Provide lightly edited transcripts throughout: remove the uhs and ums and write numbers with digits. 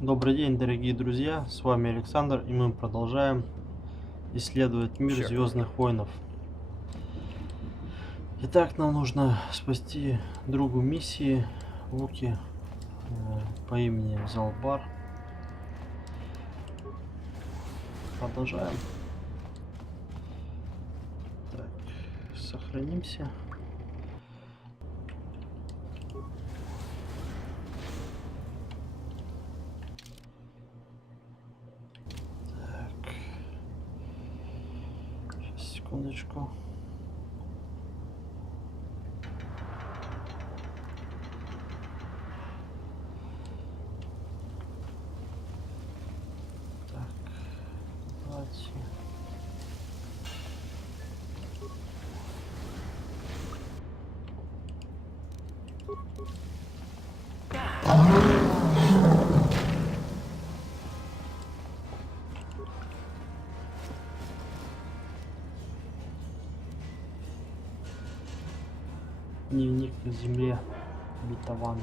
Добрый день, дорогие друзья, с вами Александр, и мы продолжаем исследовать мир Звездных войнов. Итак, нам нужно спасти другу миссии Луки по имени Залбар. Продолжаем. Так, сохранимся. Секундочку. Так, давайте. Дневник на земле обетованный.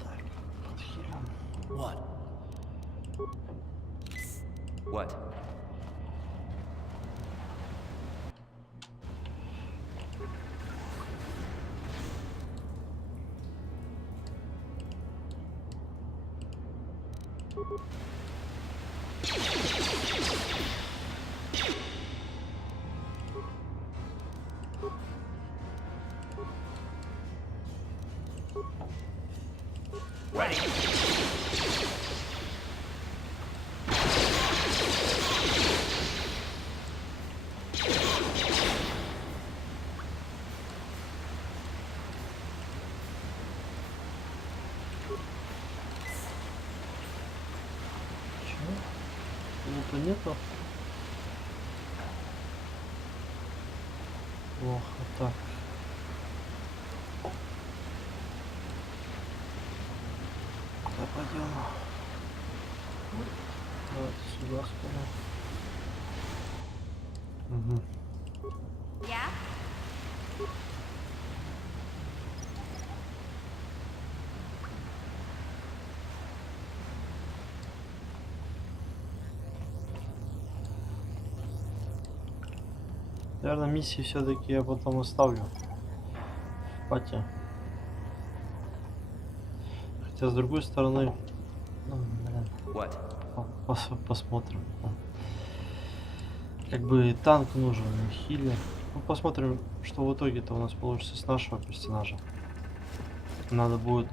Так, подхилим. What? Ready. Чего? Кого-то нету? Плохо так. Куда пойдем? Давайте сюда скорее. Угу. Yeah? Наверное, миссии все-таки я потом оставлю в пати. Хотя с другой стороны, ну, блин, What? посмотрим. Как бы и танк нужен, и хилер. Ну, посмотрим, что в итоге-то у нас получится с нашего персонажа. Надо будет,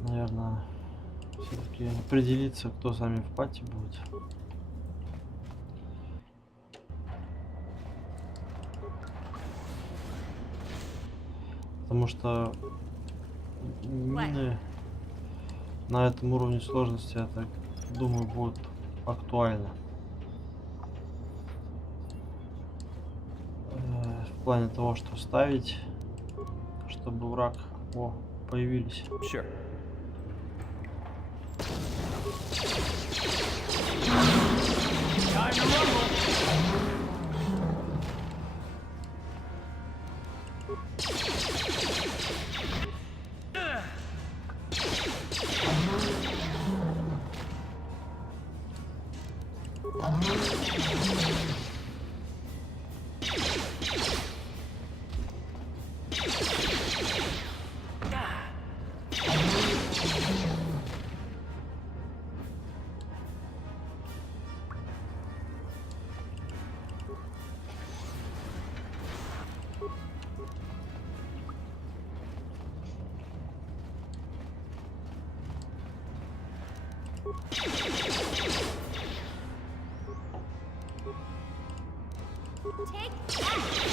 наверное, все-таки определиться, кто с нами в пати будет. Потому что мины на этом уровне сложности, я так думаю, будут актуальны. В плане того, что ставить, чтобы враг... О, появились. Sure. Time to rumble. Take that!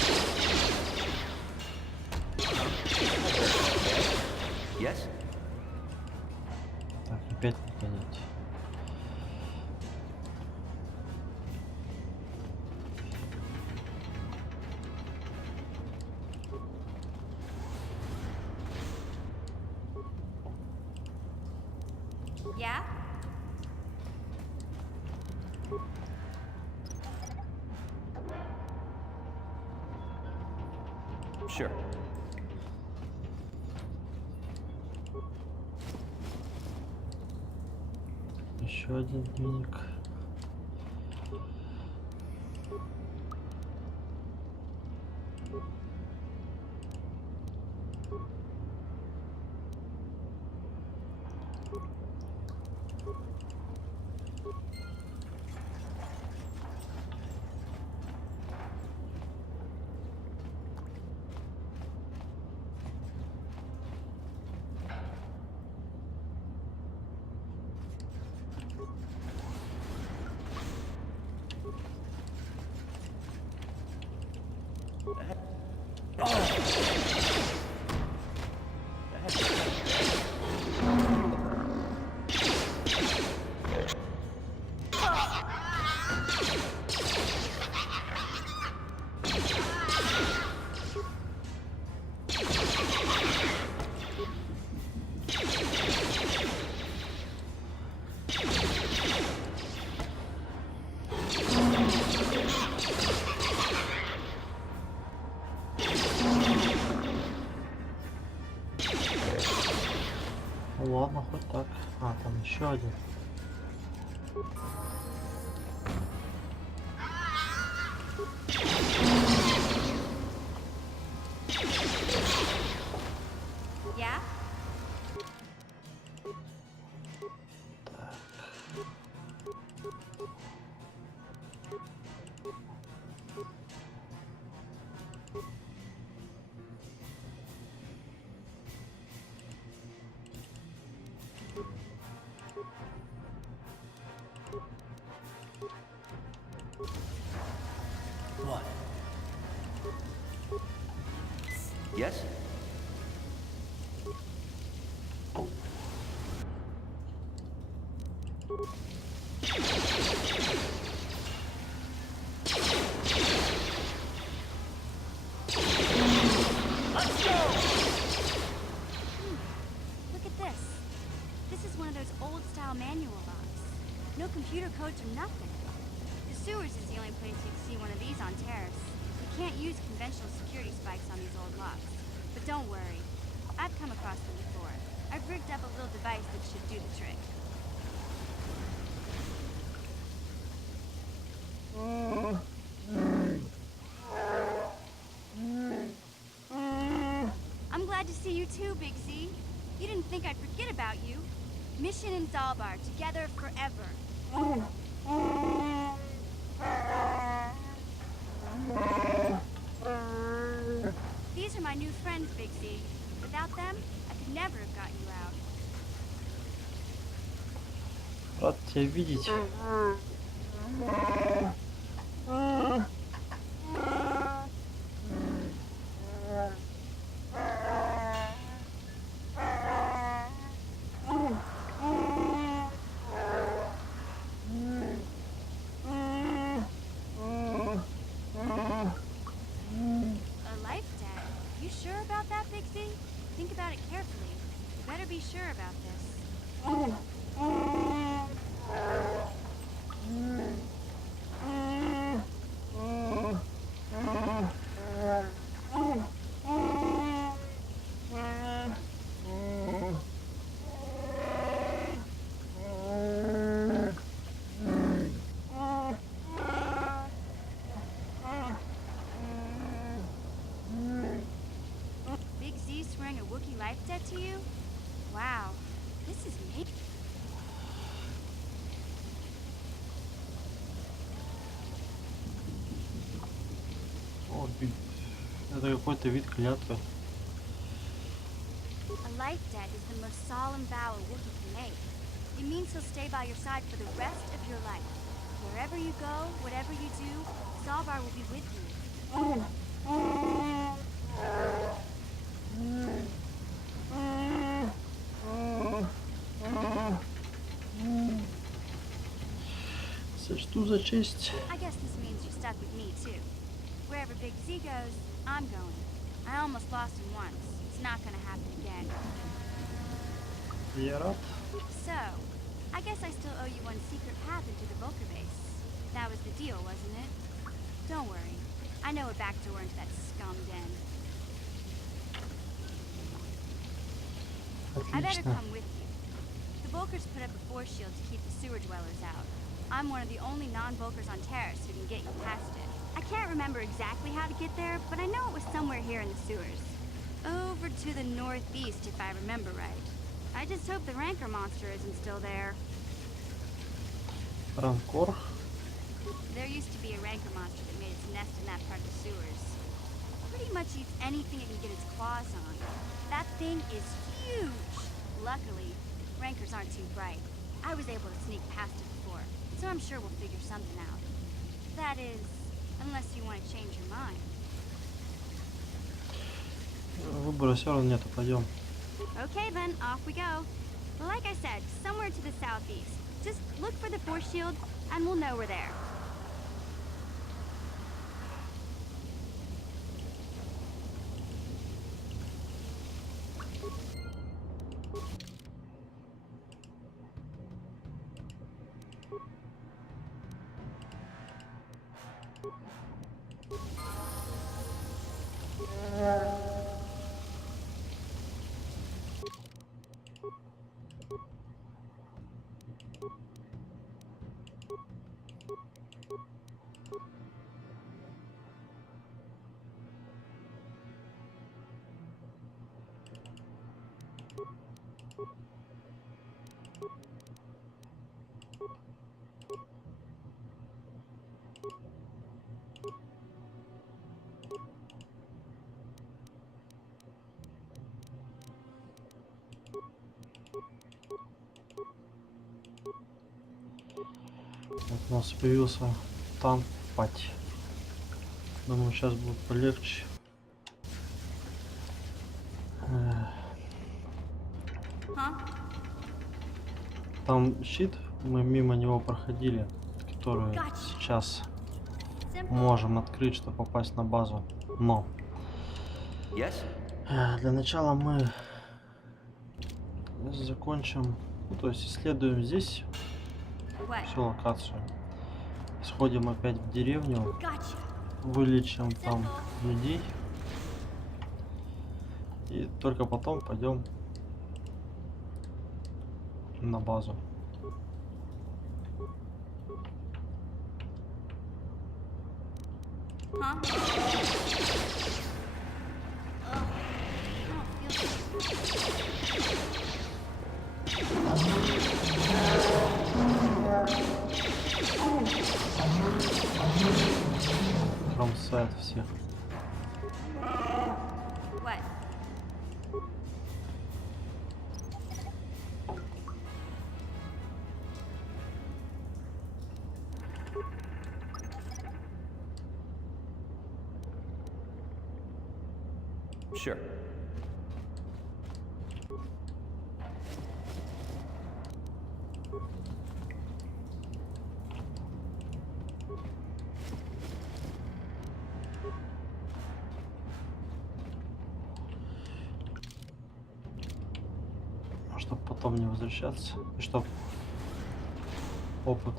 Yes? Так, опять не понять. Yeah? Sure. Еще один дневник. Ну ладно, хоть так. А, там еще один. Yeah? What? Yes? Look at this. This is one of those old-style manual locks. No computer codes or nothing. The sewers is the only place you can see one of these on Terrace. You can't use conventional security spikes on these old locks. But don't worry. I've come across them before. I've rigged up a little device that should do the trick. I'm glad to see you too, Big Z. You didn't think I'd forget about you. Mission and Dalbar, together forever. These are my new friends, Big Z. Without them, I could never have got you out. Рад тебя видеть. A life debt? You sure about that, Big Z? Think about it carefully. You better be sure about this. Big Z swearing a Wookiee life debt to you? Wow, this is me. О, это какой-то вид клятвы. A life debt is the most solemn vow a Wookiee can make. It means he'll stay by your side for the rest of your life. Wherever you go, whatever you do, Zalbar will be with you. Сочту за честь. I guess this means you're stuck with me, too. Wherever Big Z goes, I'm going. I almost lost him once. It's not gonna happen again. Я рад. So, I guess I still owe you one secret path into the Volker base. That was the deal, wasn't it? Don't worry. I know a back door into that scum den. I better Отлично. come with you. The Volkers put up a force shield to keep the sewer dwellers out. I'm one of the only non-Volkers on Terrace who can get you past it. I can't remember exactly how to get there, but I know it was somewhere here in the sewers. Over to the northeast, if I remember right. I just hope the Rancor monster isn't still there. Ранкор. There used to be a Rancor monster that made its nest in that part of the sewers. Pretty much eats anything it can get its claws on. That thing is huge! Luckily, Rancors aren't too bright. I was able to sneak past it before, so I'm sure we'll figure something out. That is, unless you want to change your mind. Выбора все равно нету, пойдем. Okay then, off we go. Like I said, somewhere to the southeast. Just look for the force shield, and we'll know we're there. Вот у нас появился танк-пать. Думаю, сейчас будет полегче. Huh? Там щит, мы мимо него проходили, который сейчас Simple. можем открыть, чтобы попасть на базу. Но Yes? для начала мы закончим, ну, то есть исследуем здесь What? всю локацию. Сходим опять в деревню, Gotcha. вылечим там людей. И только потом пойдем на базу. Huh? Ugh. I don't feel Кромсает всех. What? Sure. Чтобы потом не возвращаться. И чтоб опыт,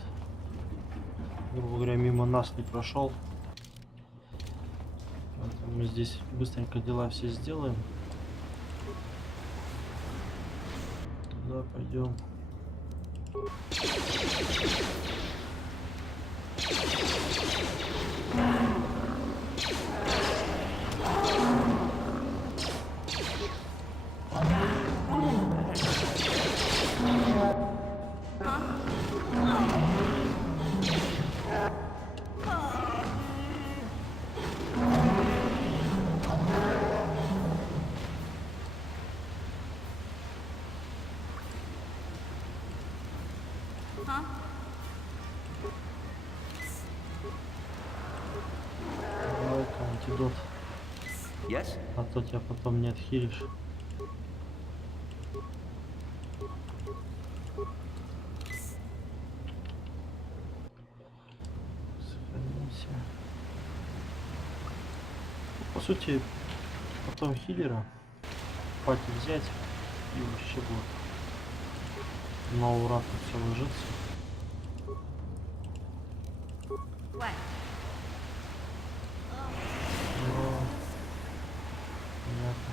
грубо говоря, мимо нас не прошел. Поэтому мы здесь быстренько дела все сделаем. Туда пойдем. Huh? Давай-ка антидот. Yes? А то тебя потом не отхилишь. Сохранимся. По сути, потом хилера пати взять и вообще будет На ура тут все ложится. What? Ну, понятно.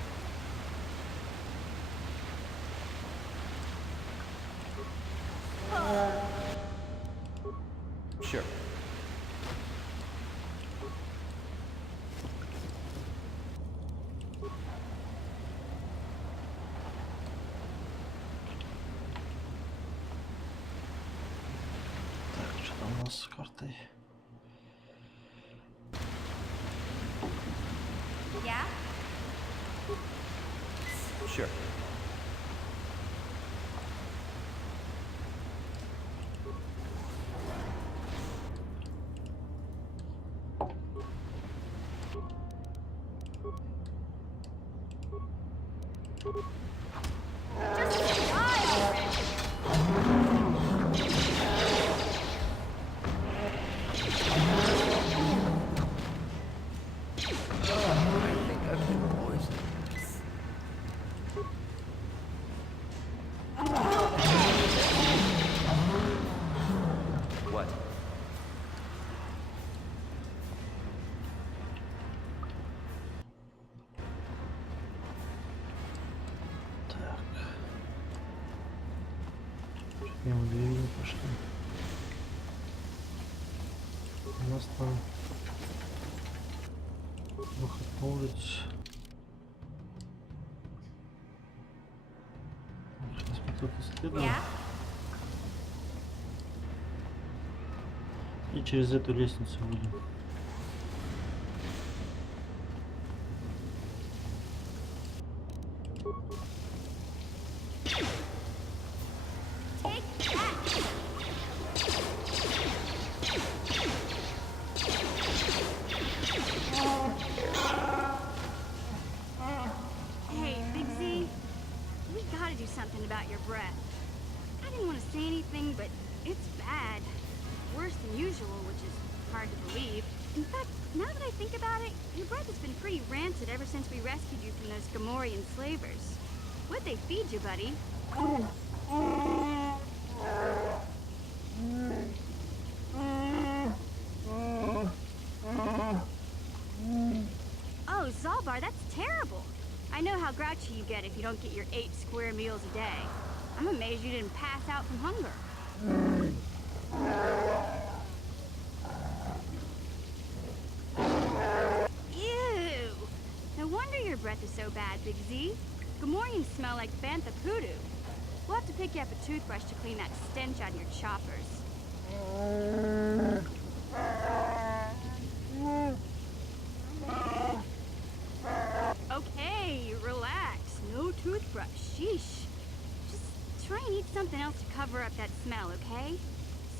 Sure. Так, что там у нас с картой? Yeah? Sure. Just die already! I think I've been poisoned. What? Так. Мимо двери не пошли. У нас там выход на улицу. Сейчас мы тут исследуем. Yeah? И через эту лестницу выйдем. Take that! Hey, Big Z, we gotta do something about your breath. I didn't want to say anything, but it's bad. Worse than usual, which is hard to believe. In fact, now that I think about it, your breath has been pretty rancid ever since we rescued you from those Gamorrean slavers. What'd they feed you, buddy? Oh, Zalbar, that's terrible. I know how grouchy you get if you don't get your 8 square meals a day. I'm amazed you didn't pass out from hunger. Ew! No wonder your breath is so bad, Big Z. Gamorreans smell like bantha poodoo. We'll have to pick you up a toothbrush to clean that stench out of your choppers. Okay, relax. No toothbrush. Sheesh. Just try and eat something else to cover up that smell, okay?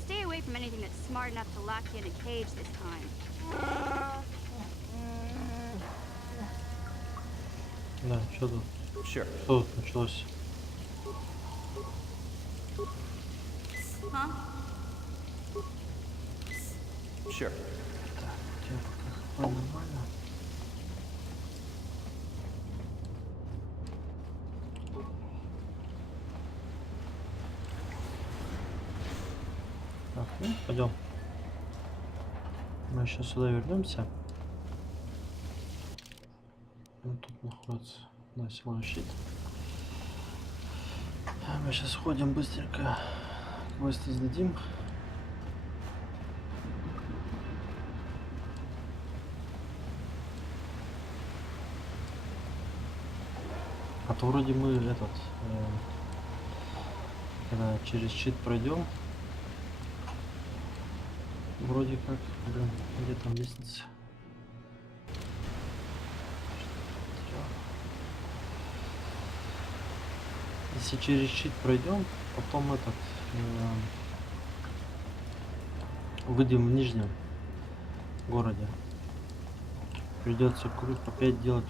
Stay away from anything that's smart enough to lock you in a cage this time. Да, что тут? Sure. Что тут началось? Huh? Sure. Так, тебе пока нормально. Так, ну, пойдем. Мы сейчас сюда вернемся. Вот тут находится, да, силовой щит. Мы сейчас ходим быстренько, квест сдадим. А то вроде мы этот, когда через щит пройдем, вроде как, блин, где там лестница? Если через щит пройдем, потом этот выйдем в нижнем городе. Придется круг опять делать.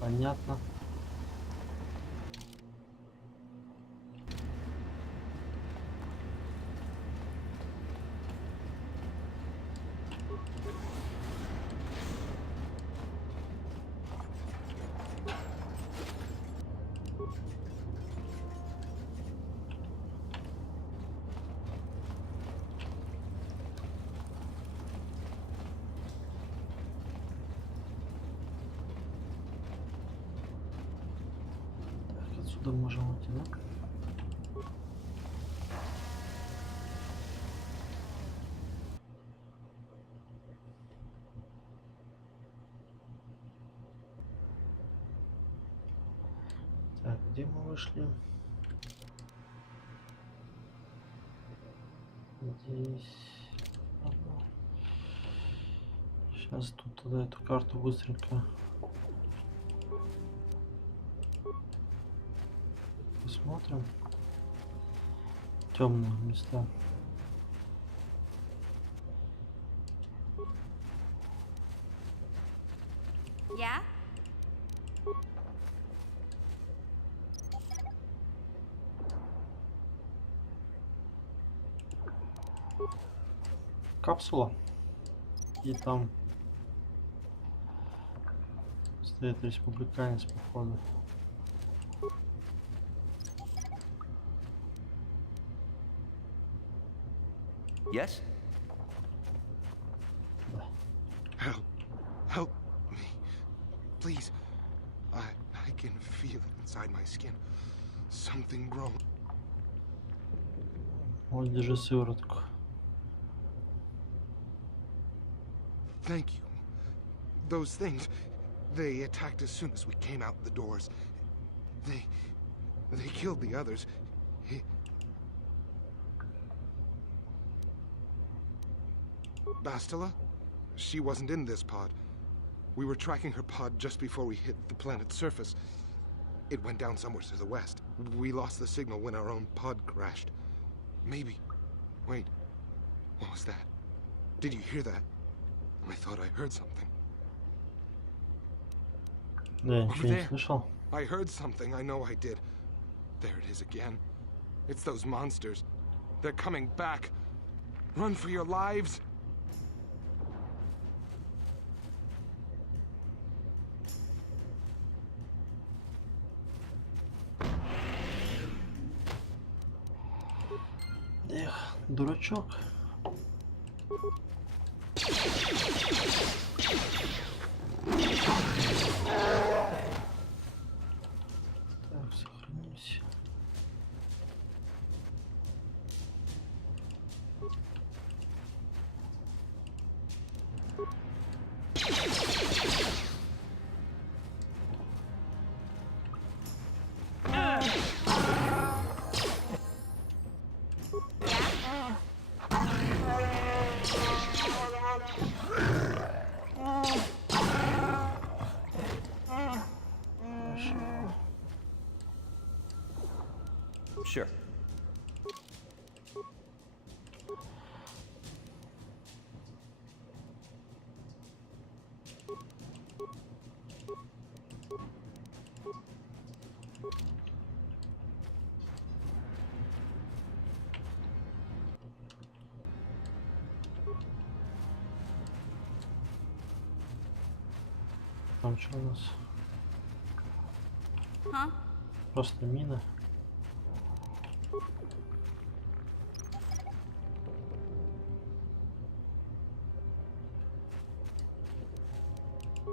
Понятно. Отсюда можем идти, да? Так, где мы вышли? Здесь. Ага. Сейчас тут тогда эту карту быстренько посмотрим. Темные места. Yeah? Капсула. И там стоит республиканец, походу. Yes? Да. Help me. Please. I can feel it inside my skin. Something growing. Вот, держи сыворотку. Thank you. Those things, they attacked as soon as we came out the doors. They killed the others. Bastila? She wasn't in this pod. We were tracking her pod just before we hit the planet's surface. It went down somewhere to the west. We lost the signal when our own pod crashed. Maybe. Wait. What was that? Did you hear that? I thought I heard something. Да, Over ничего не there. слышал. I heard something. I know I did. There it is again. It's those monsters. They're coming back. Run for your lives. Эх, дурачок. Так, сохранимся. Sure. Там что у нас? Huh? Просто мина.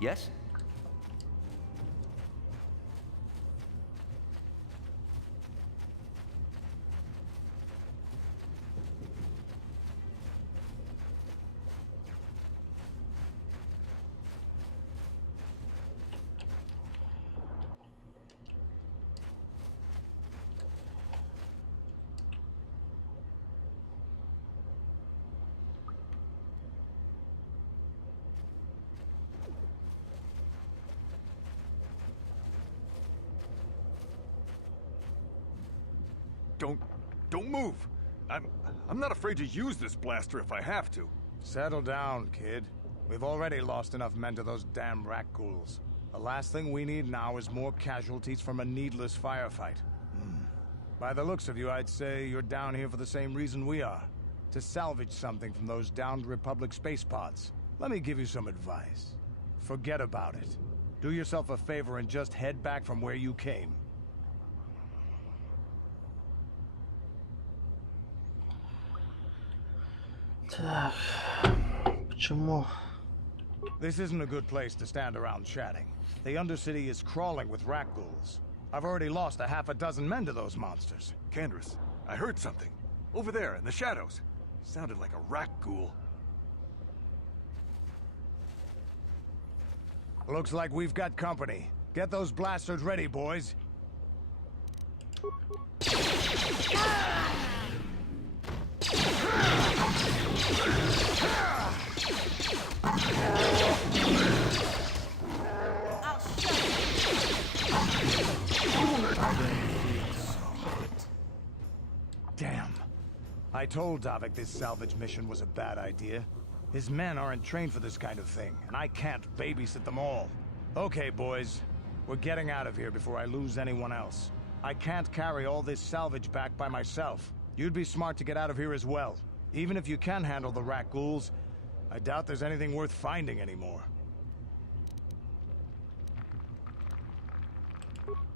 Yes? Don't move. I'm not afraid to use this blaster if I have to. Settle down, kid. We've already lost enough men to those damn rat ghouls. The last thing we need now is more casualties from a needless firefight. By the looks of you, I'd say you're down here for the same reason we are. To salvage something from those downed Republic space pods. Let me give you some advice. Forget about it. Do yourself a favor and just head back from where you came. Так, почему? This isn't a good place to stand around chatting. The Undercity is crawling with rat ghouls. I've already lost a half a dozen men to those monsters. Candace, I heard something. Over there, in the shadows. Sounded like a rat ghoul. Looks like we've got company. Get those blasters ready, boys. Damn. I told Davik this salvage mission was a bad idea. His men aren't trained for this kind of thing, and I can't babysit them all. Okay, boys. We're getting out of here before I lose anyone else. I can't carry all this salvage back by myself. You'd be smart to get out of here as well. Even if you can handle the rat ghouls, I doubt there's anything worth finding anymore.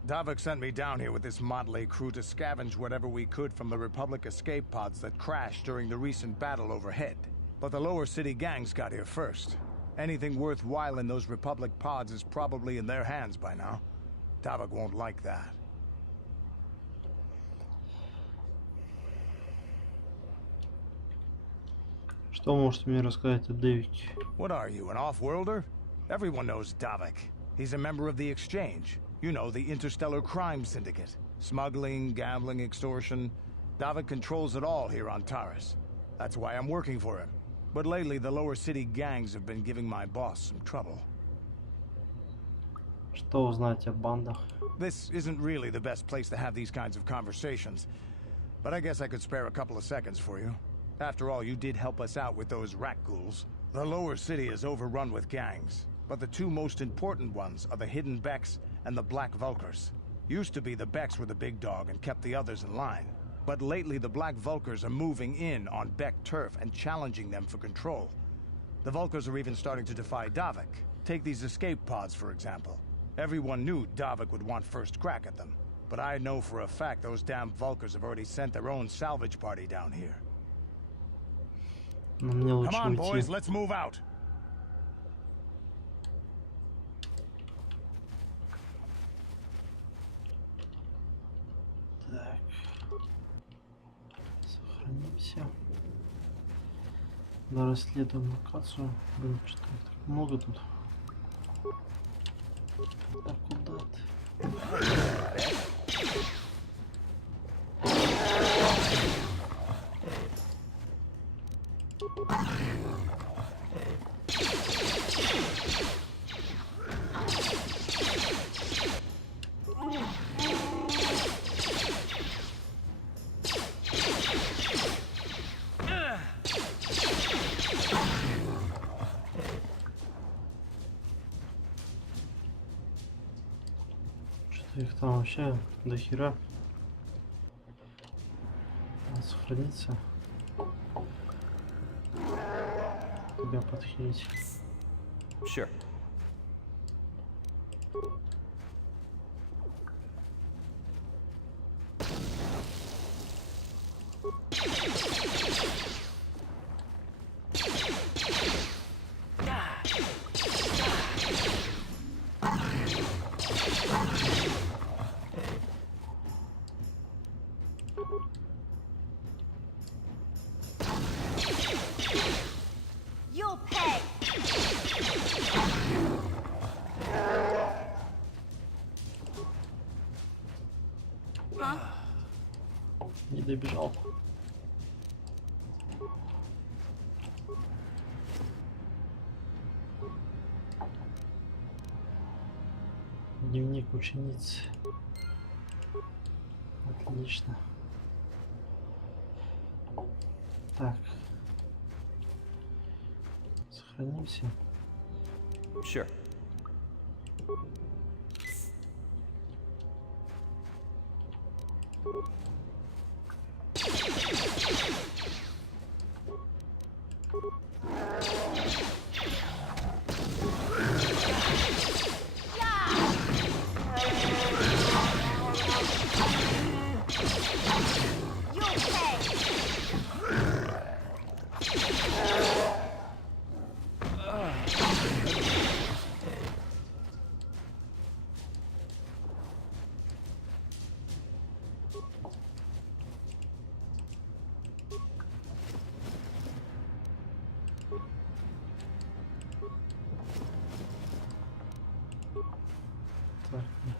Davik sent me down here with this motley crew to scavenge whatever we could from the Republic escape pods that crashed during the recent battle overhead. But the lower city gangs got here first. Anything worthwhile in those Republic pods is probably in their hands by now. Davik won't like that. Что можете мне рассказать о Дэвике? What are you, an off-worlder? Everyone knows Davik. He's a member of the Exchange. You know, the interstellar crime syndicate. Smuggling, gambling, extortion. Davik controls it all here on Taris. That's why I'm working for him. But lately, the lower city gangs have been giving my boss some trouble. Что узнать о бандах? This isn't really the best place to have these kinds of conversations. But I guess I could spare a couple of seconds for you. After all, you did help us out with those rat ghouls. The lower city is overrun with gangs. But the two most important ones are the Hidden Becks and the Black Vulkars. Used to be the Becks were the big dog and kept the others in line. But lately the Black Vulkars are moving in on Beck turf and challenging them for control. The Vulkars are even starting to defy Davik. Take these escape pods, for example. Everyone knew Davik would want first crack at them. But I know for a fact those damn Vulkars have already sent their own salvage party down here. Но мне лучше Come on, уйти. boys, let's move out. Так. Сохранимся. Да, расследуем локацию. Блин, что их так много тут. Так, куда ты? Что-то их там вообще до хера. Надо сохраниться. Тебя подхилить. Sure. You'll pay. Huh? Не добежал. Дневник ученицы. Отлично. Так. Сохранимся. Sure. You'll pay.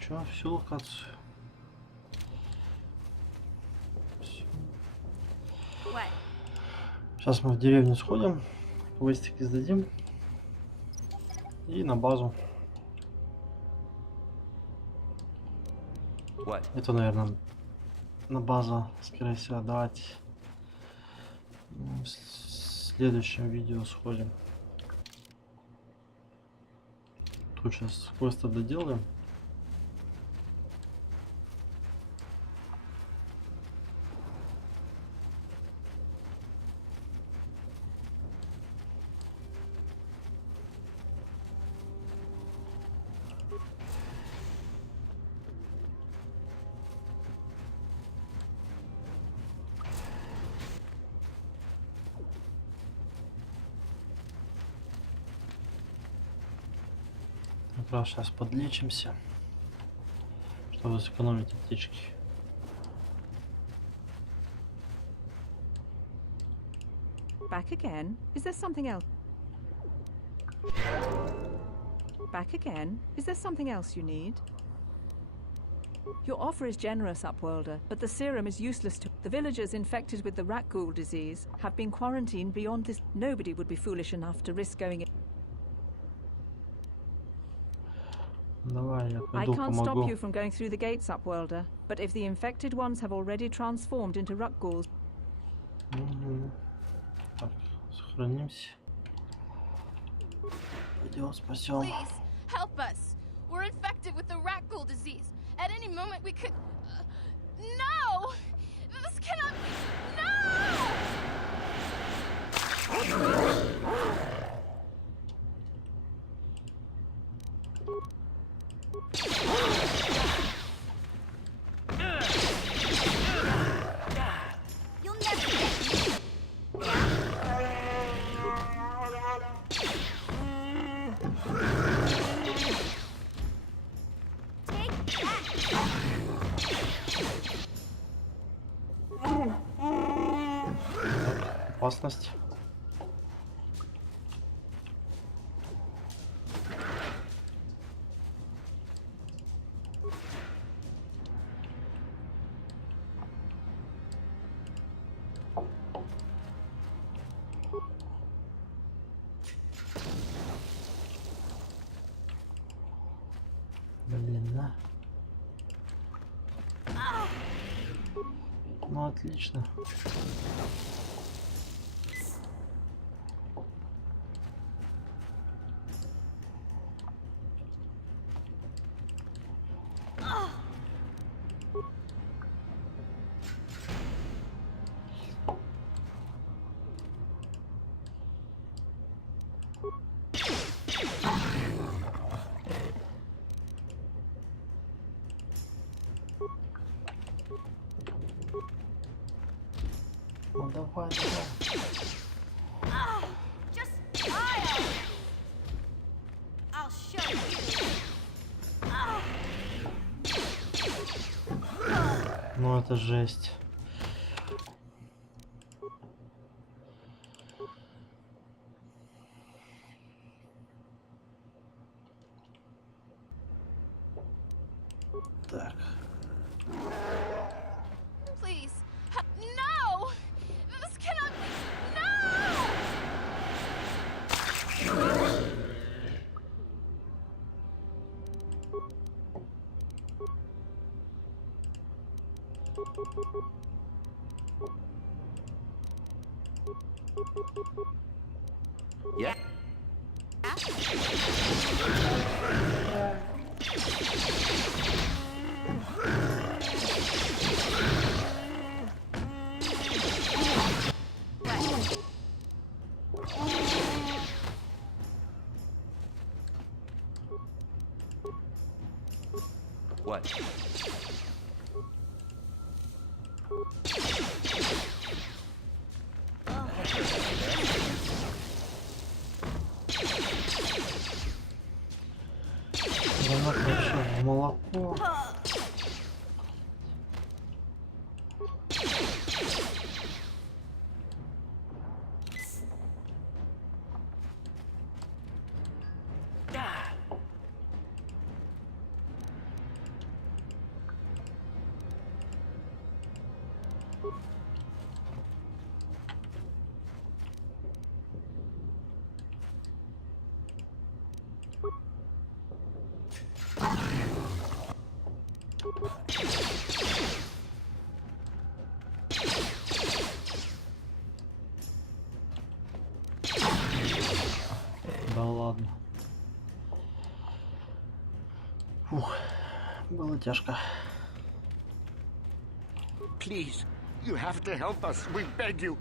Чё, всю локацию? Всё. What? Сейчас мы в деревню сходим, квестики сдадим и на базу. What? Это, наверное, на базу, скорее всего, давайте в следующем видео сходим. Тут сейчас квесты доделаем. Как раз сейчас подлечимся, чтобы сэкономить аптечки. Back again? Is there something else? Back again? Is there something else you need? Your offer is generous, Upworlder, but the serum is useless to... The villagers infected with the rat ghoul disease have been quarantined beyond this... Nobody would be foolish enough to risk going in. Давай, я I пойду can't stop помогу. you from going through the gates, Upworlder, but if the infected ones have already transformed into rat ghouls... Мгм. Так, сохранимся. Пойдем спасем. Please, help us. We're infected with the rat ghoul disease. At any moment we could... no! This cannot be... No! You'll never get me. Take that. Опасность. Блин, да. Ну, отлично. Ну, давай, давай. Just smile. I'll show you. Ну, это жесть. Так. Please. No! This cannot be... No! Yeah. What? Гранат вообще в молоко. Да ладно. Фух, было тяжко. Please, you have to help us. We beg you.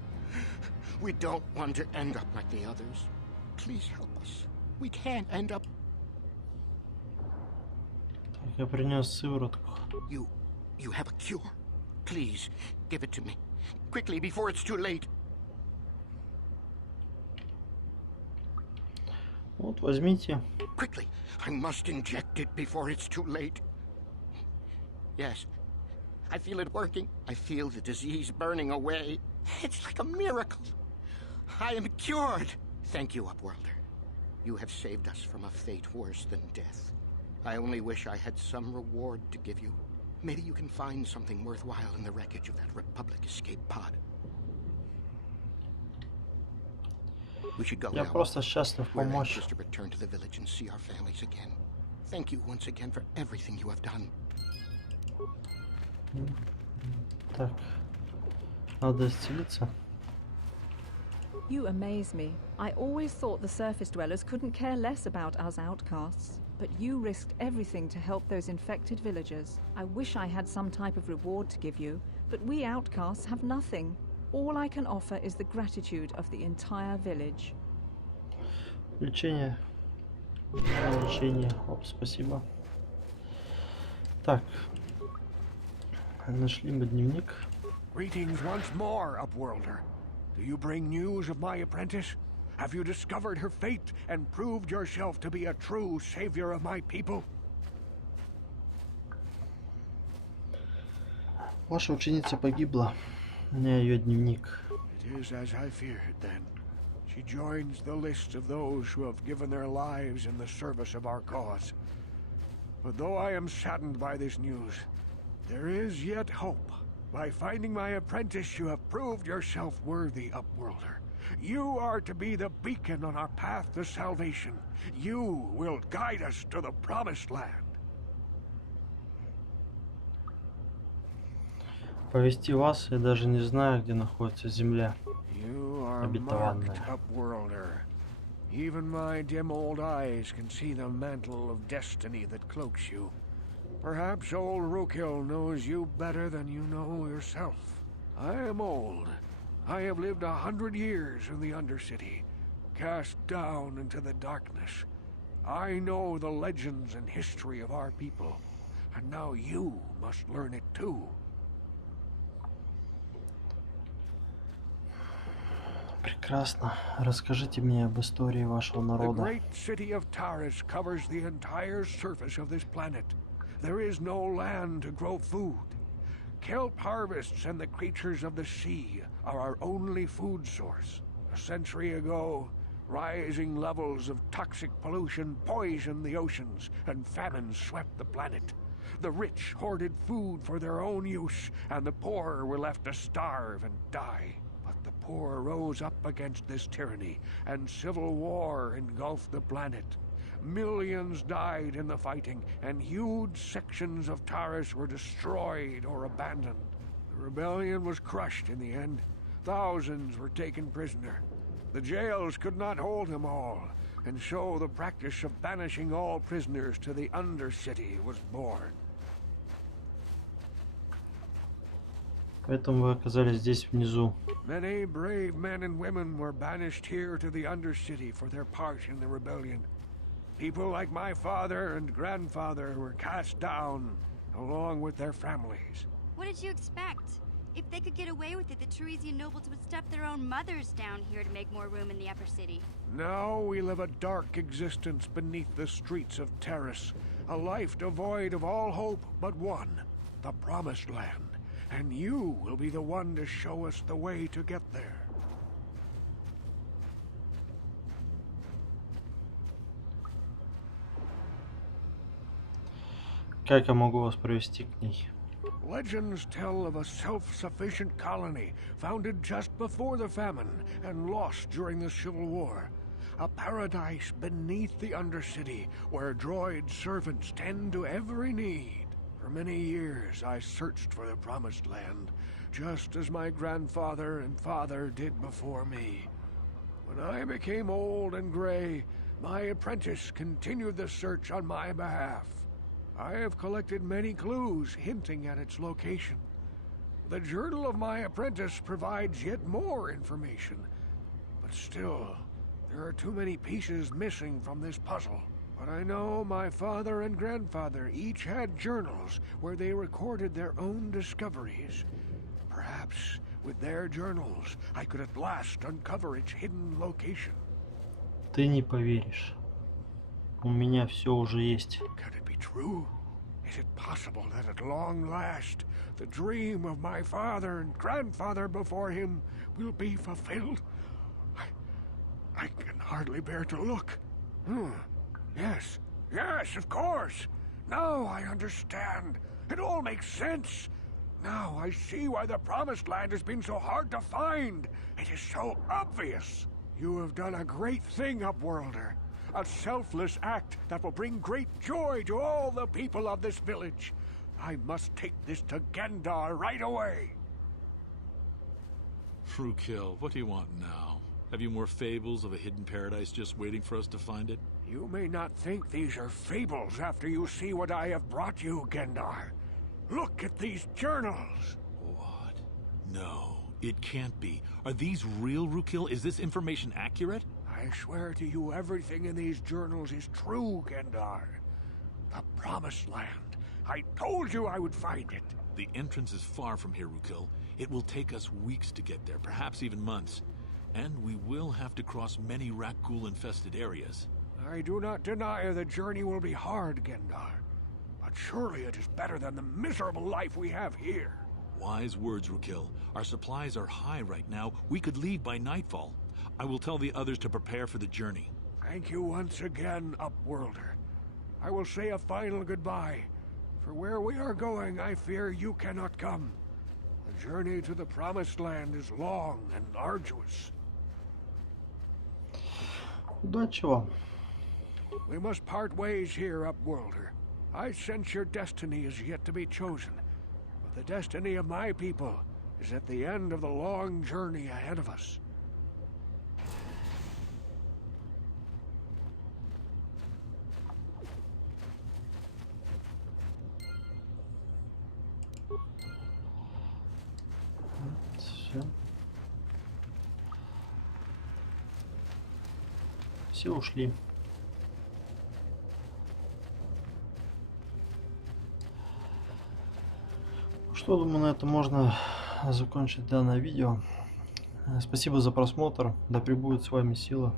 We don't want to end up like the others. Please help us. We can't end up... Так, я принес сыворотку. You have a cure. Please, give it to me. Quickly, before it's too late. Вот, возьмите. Quickly, I must inject it before it's too late. Yes, I feel it working. I feel the disease burning away. It's like a miracle. I am cured. Thank you, Upworlder. You have saved us from a fate worse than death. I only wish I had some reward to give you. Maybe you can find something worthwhile in the wreckage of that Republic escape pod. We should go Я now. просто счастлив We're помочь. anxious to return to the village and see our families again. Thank you once again for everything you have done. Так, надо исцелиться. You amaze me. I always thought the surface dwellers couldn't care less about us outcasts. But you risked everything to help those infected villagers. I wish I had some type of reward to give you, but we outcasts have nothing. All I can offer is the gratitude of the entire village. Лечение. Лечение. Оп, спасибо. Так. Нашли мы дневник. Greetings once more, Upworlder. Do you bring news of my apprentice? Have you discovered her fate and proved yourself to be a true savior of my people? Ваша ученица погибла. У меня ее дневник. It is as I feared, then. She joins the list of those who have given their lives in the service of our cause. But though I am saddened by this news, there is yet hope. By finding my apprentice, you have proved yourself worthy, Upworlder. You are to be the beacon on our path to salvation. You will guide us to the promised land. Повести вас, я даже не знаю, где находится земля You are обетованная. marked, Upworlder. Even my dim old eyes can see the mantle of destiny that cloaks you. Perhaps old Rookhill knows you better than you know yourself. I am old. I have lived 100 years in the Undercity, cast down into the darkness. I know the legends and history of our people, and now you must learn it too. Прекрасно. Расскажите мне об истории вашего The народа. great city of Taris covers the entire surface of this planet. There is no land to grow food. Kelp harvests and the creatures of the sea are our only food source. A century ago, rising levels of toxic pollution poisoned the oceans and famine swept the planet. The rich hoarded food for their own use, and the poor were left to starve and die. But the poor rose up against this tyranny, and civil war engulfed the planet. Millions died in the fighting, and huge sections of Taris were destroyed or abandoned. The rebellion was crushed in the end. Thousands were taken prisoner. The jails could not hold them all, and so the practice of banishing all prisoners to the Undercity was born. Поэтому вы оказались здесь внизу. Many brave men and women were banished here to the Undercity for their part in the rebellion. People like my father and grandfather were cast down, along with their families. What did you expect? If they could get away with it, the Teresian nobles would stuff their own mothers down here to make more room in the upper city. Now we live a dark existence beneath the streets of Taris, a life devoid of all hope but one, the Promised Land. And you will be the one to show us the way to get there. Как я могу вас провести к ней? Legends tell of a self-sufficient colony founded just before the famine and lost during the Civil War. A paradise beneath the Undercity where droid servants tend to every need. For many years I searched for the Promised Land, just as my grandfather and father did before me. When I became old and gray, my apprentice continued the search on my behalf. I have collected many clues hinting at its location. The journal of my apprentice provides yet more information, but still, there are too many pieces missing from this puzzle. But I know my father and grandfather each had journals where they recorded their own discoveries. Perhaps with their journals, I could at last uncover its hidden location. Ты не поверишь. У меня все уже есть. Can it be true? Is it possible that at long last, the dream of my father and grandfather before him will be fulfilled? I can hardly bear to look. Yes, of course. Now I understand. It all makes sense. Now I see why the Promised Land has been so hard to find. It is so obvious. You have done a great thing, Upworlder. A selfless act that will bring great joy to all the people of this village. I must take this to Gendar right away. Frukill, what do you want now? Have you more fables of a hidden paradise just waiting for us to find it? You may not think these are fables after you see what I have brought you, Gendar. Look at these journals. What? No, it can't be. Are these real, Frukill? Is this information accurate? I swear to you everything in these journals is true, Gendar. The Promised Land. I told you I would find it. The entrance is far from here, Frukill. It will take us weeks to get there, perhaps even months. And we will have to cross many Rakghoul-infested areas. I do not deny the journey will be hard, Gendar. But surely it is better than the miserable life we have here. Wise words, Frukill. Our supplies are high right now. We could leave by nightfall. I will tell the others to prepare for the journey. Thank you once again, Upworlder. I will say a final goodbye. For where we are going, I fear you cannot come. The journey to the Promised Land is long and arduous. Удачи вам. We must part ways here, Upworlder. I sense your destiny is yet to be chosen. But the destiny of my people is at the end of the long journey ahead of us. Все. Все ушли. Что, думаю, на этом можно закончить данное видео. Спасибо за просмотр. Да пребудет с вами сила.